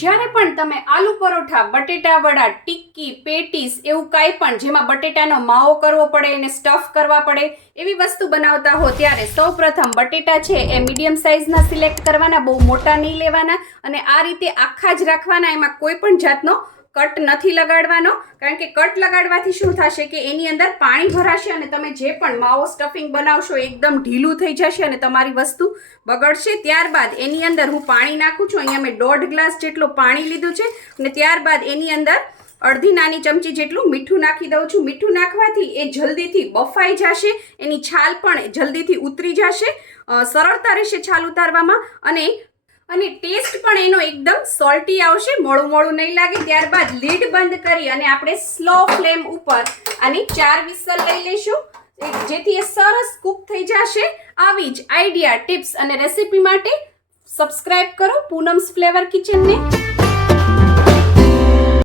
જ્યારે પણ તમે આલુ પરોઠા, બટેટા વડા, ટિક્કી, પેટીસ એવું કાંઈ પણ જેમાં બટેટાનો માવો કરવો પડે અને સ્ટફ કરવા પડે એવી વસ્તુ બનાવતા હો ત્યારે સૌપ્રથમ બટેટા છે એ મીડિયમ સાઇઝના સિલેક્ટ કરવાના, બહુ મોટા નહીં લેવાના અને આ રીતે આખા જ રાખવાના. એમાં કોઈ પણ જાતનો કટ નથી લગાડવાનો, કારણ કે કટ લગાડવાથી શું થશે કે એની અંદર પાણી ભરાશે અને તમે જે પણ માવો સ્ટફિંગ બનાવશો એકદમ ઢીલું થઈ જશે અને તમારી વસ્તુ બગડશે. ત્યારબાદ એની અંદર હું પાણી નાખું છું. અહીંયા મેં 1.5 ગ્લાસ જેટલું પાણી લીધું છે અને ત્યારબાદ એની અંદર અડધી નાની ચમચી જેટલું મીઠું નાખી દઉં છું. મીઠું નાખવાથી એ જલ્દીથી બફાઈ જશે, એની છાલ પણ જલ્દીથી ઉતરી જશે, સરળતા રહેશે છાલ ઉતારવામાં અને ટેસ્ટ પણ એનો એકદમ સોલ્ટી આવશે, મોળું મોળું નહીં લાગે. ત્યારબાદ લીડ બંધ કરી અને આપણે સ્લો ફ્લેમ ઉપર આની 4 વિસલ લઈ લઈશું, જેથી એ સરસ કૂક થઈ જશે. આવી જ આઈડિયા, ટિપ્સ અને રેસીપી માટે સબસ્ક્રાઇબ કરો પૂનમ્સ ફ્લેવર કિચનને.